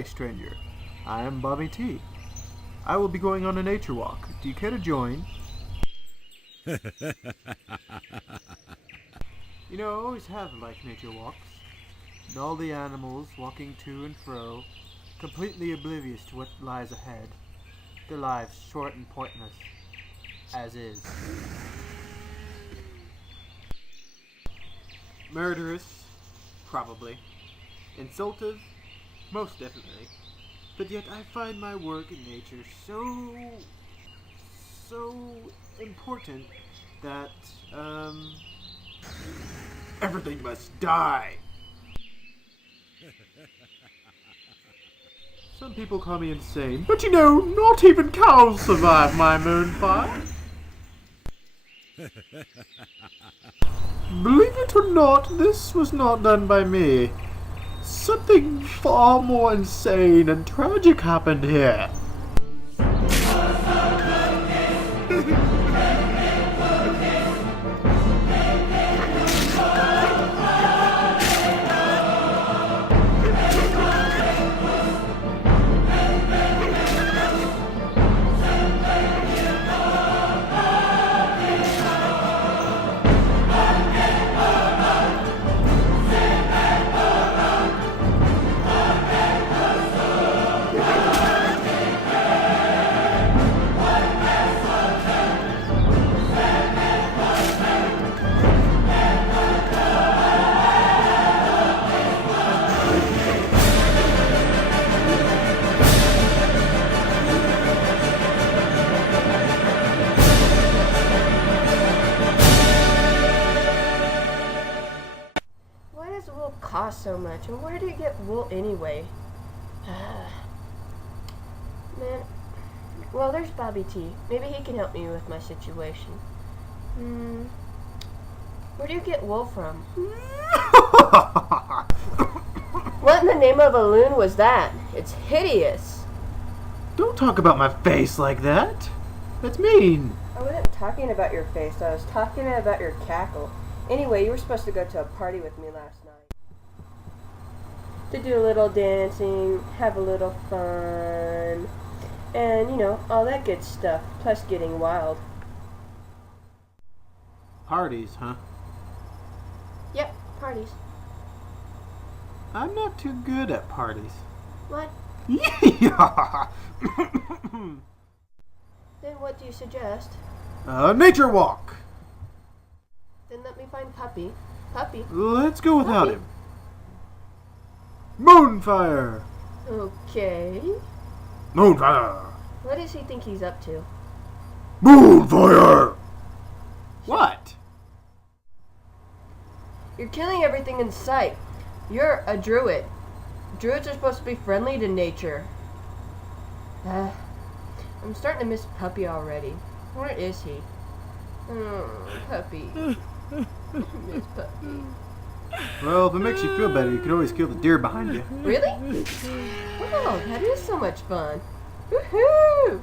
Hi, stranger. I am Bobby T. I will be going on a nature walk. Do you care to join? You know, I always have liked nature walks. And all the animals walking to and fro, completely oblivious to what lies ahead. Their lives short and pointless, as is. Murderous, probably. Insultive, most definitely. But yet I find my work in nature so important that, everything must die. Some people call me insane, but you know, not even cows survive my moonfire. Believe it or not, this was not done by me. Something far more insane and tragic happened here. Cost so much, and where do you get wool anyway? Man, well, there's Bobby T. Maybe he can help me with my situation. Where do you get wool from? What in the name of a loon was that? It's hideous. Don't talk about my face like that. That's mean. I wasn't talking about your face. I was talking about your cackle. Anyway, you were supposed to go to a party with me last night. To do a little dancing, have a little fun, and, you know, all that good stuff, plus getting wild. Parties, huh? Yep, parties. I'm not too good at parties. What? Yeah. Then what do you suggest? Nature walk. Then let me find Puppy. Puppy? Let's go without Puppy. him. Moonfire. Okay. Moonfire. What does he think he's up to? Moonfire. What? You're killing everything in sight. You're a druid. Druids are supposed to be friendly to nature. I'm starting to miss Puppy already. Where is he? Puppy. Miss Puppy. Well, if it makes you feel better, you could always kill the deer behind you. Really? Oh, that is so much fun. Woohoo!